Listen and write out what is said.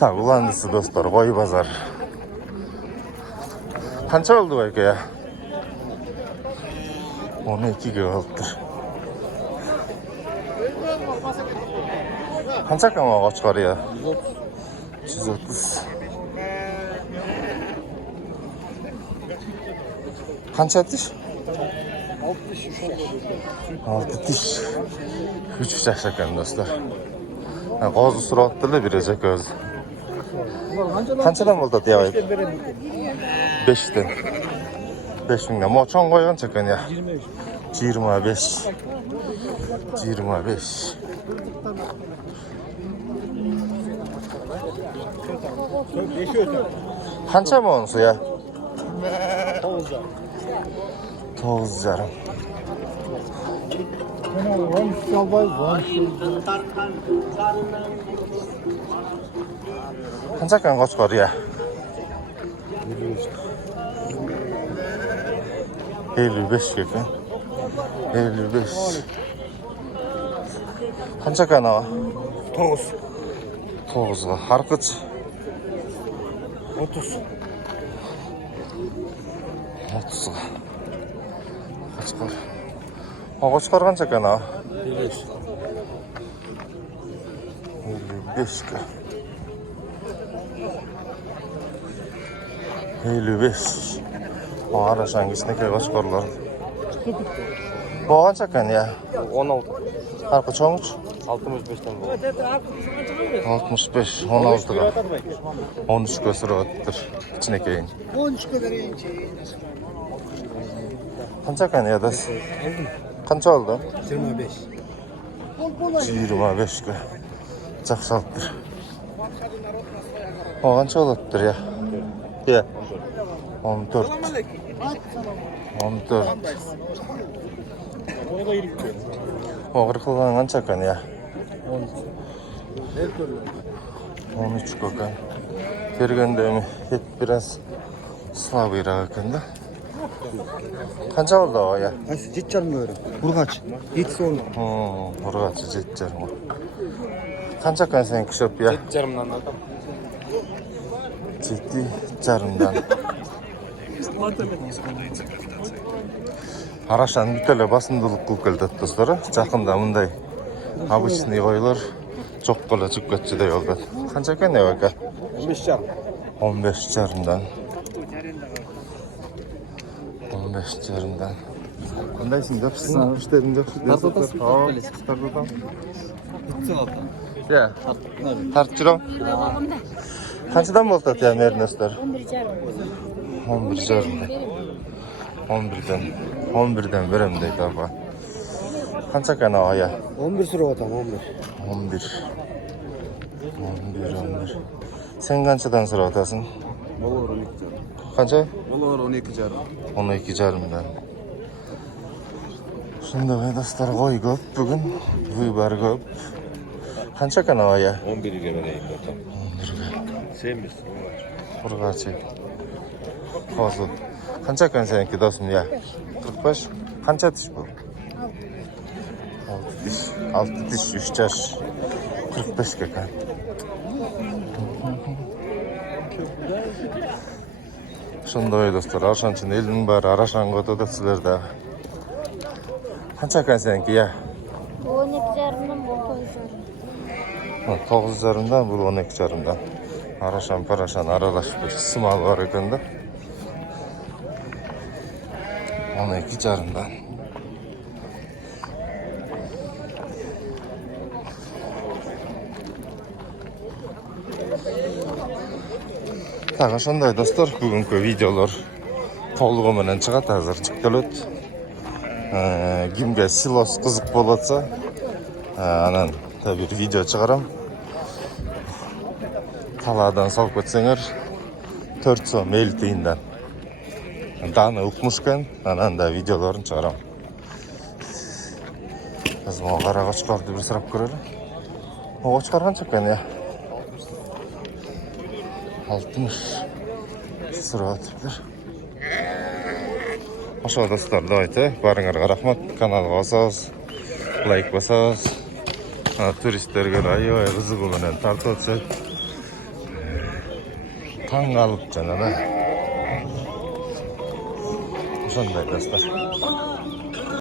Так, уландысы достар, қой базар. Қанша болды байке я? 12-ге қалыптыр. Қанша кәм аға шығар я? 130. Қанша тиш? 6 тиш. 3 жақша кәм достар. Қозы сұраттылы бережек өзі. Қаншадан болды я байып? 5-тен. 5-міңден. Мо чоң қойған чекен я? 25. 25. Қанша ма онысы я? 9 жарым. Қанша кән қошқар я? 55 кекен. 55. Қанша кән аға? 9. 9-ға. Арқыч? 30. 30-ға. Қошқар. Қошқар қанша кән аға? 55-ке. 55. Арашан кешінеке қошқарлар. Оған шаққан, я? 16. Арқы чоңыч? 65-тен болды. 65, 16-ға. 13-ке сұры өттір. Кішінекейін. 13'e vereyim. Қанша кән, ядас? Қанша oldu? 25. 25-ке. Жақсы алыптыр. Оғанша олаттыр, я? Я? 14. 14. Оғыр қылған қанша кән, я? 13 көкен. Кергенде ет біраз слабыйрақ екен да. Қанша болды оға, я? Қайсы 7 жарым көрі. Ұрғач. 7 соны. Ұрғачы 7 жарым. Қанша кән сен кішіріп, я? 7 жарымдан алдым. 7 жарымдан. Арашан бүтелі басымдылық қыл келдет достары. Жақында мұндай обычный қойлар жоқ қолы жүк көтшедей олды. Қанша кән еу әке? 15 жарым. 15 жарымдан. 15 жарымдан. Қандайсың жапсың? Үштерін жапсы? Тартатасың? Тартатам. Үтсі қалды. Я, тарт жүрім. Қаншадан болды я мерінестер? 11 жарымдан. 11'den verem deydi abi. Қанша кән аға, я? 11 сұры отам, 11. 11. Сен қаншадан сұрап атасың? Олар 12 жарым. Қанша? Олар 12 жарым. 12 жарымдан. Шындай достар, қой көп бүгін. Выбор көп. Қанша кән аға, я? 11'e vereyim bakalım. 11'ge. Sen misin? Ұрғачы. Қозы. Қанша кән сенекі досым, я? 45? Қанша тіш бұл? 6 тіш. 6 тіш, 3 жаш. 45 кән. Шындай достар, Аршаншын елдің бәрі Арашан қотыды сілерді. Қанша кән сенекі, я? 12 жарымдан бұл 9 жарымдан, бұл 12 жарымдан. Арашан парашан аралашып бір сымал бар екен да. 12 жарымдан. Так, ошондай достар, бүгүнкү видеолор толугу менен чыгат, азыр жүктөлөт. Кимге силос кызык болуп атса, анан да бир видео чыгарам. Талаадан салып кетсеңер 4 сом 50 тыйындан. Даны укмушкен, анан да видеолорун чыгарам. Азыр могу кара кочкорду бир сурап көрөлү. Кочкор канча экен, я? 60 сурап атыптыр. Ошо достор, давайте барыңарга рахмат. Каналга басабыз, лайк басабыз. Туристтерге аябай кызыгуу менен тартып атышат. Таң қалып жанана. Ошондой достор.